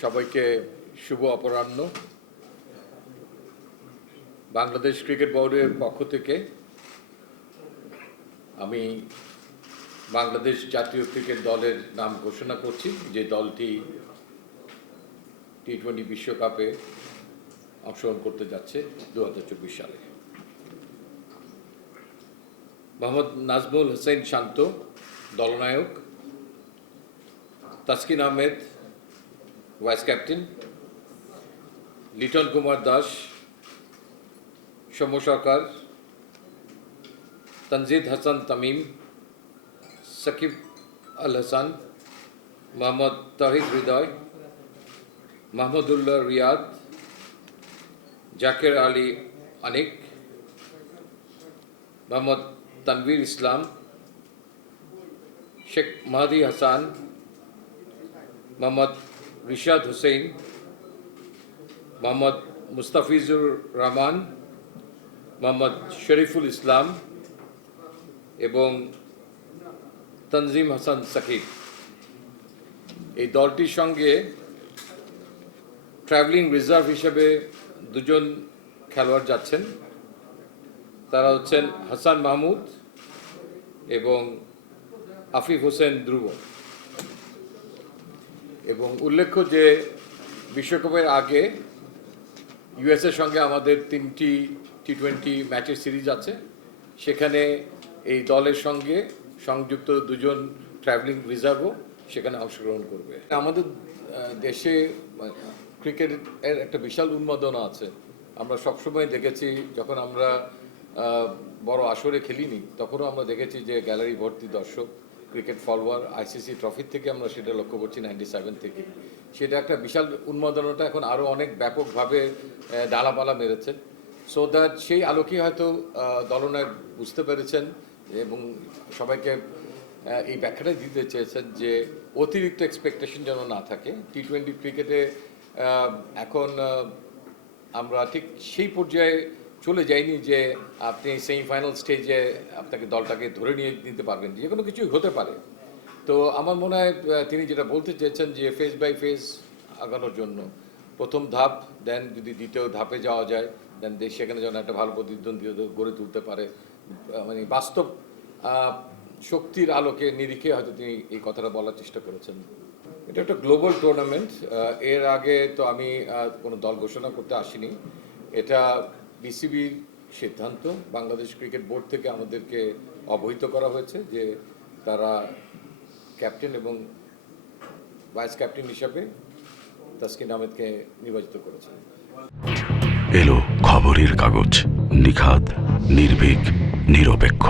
সবাইকে শুভ অপরাহ্ন। বাংলাদেশ ক্রিকেট বোর্ডের পক্ষ থেকে আমি বাংলাদেশ জাতীয় ক্রিকেট দলের নাম ঘোষণা করছি, যে দলটি টি-20 বিশ্বকাপে অংশগ্রহণ করতে যাচ্ছে 2024 সালে। মোহাম্মদ নাজমুল হোসেন শান্ত দলনায়ক, তাসকিন আহমেদ ভাইস ক্যাপ্টেন, লিটন কুমার দাস, সৌম্য সরকার, তনজিদ হাসান তামিম, সাকিব আল হাসান, মোহাম্মদ তাহিদ হৃদয়, মাহমুদুল্লাহ রিয়াদ, জাকের আলী আনিক, মোহাম্মদ তানভীর ইসলাম, শেখ মাহাদি হাসান, মোহাম্মদ রিশাদ হুসেন, মোহাম্মদ মুস্তাফিজুর রহমান, মোহাম্মদ শরীফুল ইসলাম এবং তনজিম হাসান সাকিব। এই দলটির সঙ্গে ট্রাভেলিং রিজার্ভ হিসেবে দুজন খেলোয়াড় যাচ্ছেন। তারা হচ্ছেন হাসান মাহমুদ এবং আফিফ হোসেন ধ্রুব। এবং উল্লেখ্য যে বিশ্বকাপের আগে ইউএসের সঙ্গে আমাদের 3টি টি-20 ম্যাচের সিরিজ আছে, সেখানে এই দলের সঙ্গে সংযুক্ত দুজন ট্রাভেলিং রিজার্ভও সেখানে অংশগ্রহণ করবে। আমাদের দেশে ক্রিকেটের একটা বিশাল উন্মাদনা আছে। আমরা সবসময় দেখেছি, যখন আমরা বড় আসরে খেলিনি তখনও আমরা দেখেছি যে গ্যালারি ভর্তি দর্শক, ক্রিকেট ফলোয়ার। আইসিসি ট্রফির থেকে আমরা সেটা লক্ষ্য করছি 97 থেকে। সেটা একটা বিশাল উন্মাদনাটা এখন আরও অনেক ব্যাপকভাবে ডালাপালা মেরেছে। সো দ্যাট সেই আলোকে হয়তো দলনায়ক বুঝতে পেরেছেন এবং সবাইকে এই ব্যাখ্যাটাই দিতে চেয়েছেন যে অতিরিক্ত এক্সপেকটেশন যেন না থাকে। টি-20 ক্রিকেটে এখন আমরা ঠিক সেই পর্যায়ে চলে যাইনি যে আপনি সেমিফাইনাল স্টেজে আপনাকে দলটাকে ধরে নিয়ে নিতে পারবেন, যে কোনো কিছুই হতে পারে। তো আমার মনে হয় তিনি যেটা বলতে চেয়েছেন যে ফেজ বাই ফেজ আগানোর জন্য প্রথম ধাপ, দেন যদি দ্বিতীয় ধাপে যাওয়া যায়, দেন দেশ সেখানে যেন একটা ভালো প্রতিদ্বন্দ্বিতা গড়ে তুলতে পারে। মানে বাস্তব শক্তির আলোকে নিরিখে হয়তো তিনি এই কথাটা বলার চেষ্টা করেছেন। এটা একটা গ্লোবাল টুর্নামেন্ট। এর আগে তো আমি কোনো দল ঘোষণা করতে আসিনি। এটা বিসিবির সিদ্ধান্ত। বাংলাদেশ ক্রিকেট বোর্ড থেকে আমাদেরকে অবহিত করা হয়েছে যে তারা ক্যাপ্টেন এবং ভাইস ক্যাপ্টেন হিসাবে তাসকিন আহমেদকে নির্বাচিত করেছেন। এলো খবরের কাগজ, নিখাত, নির্ভীক, নিরপেক্ষ।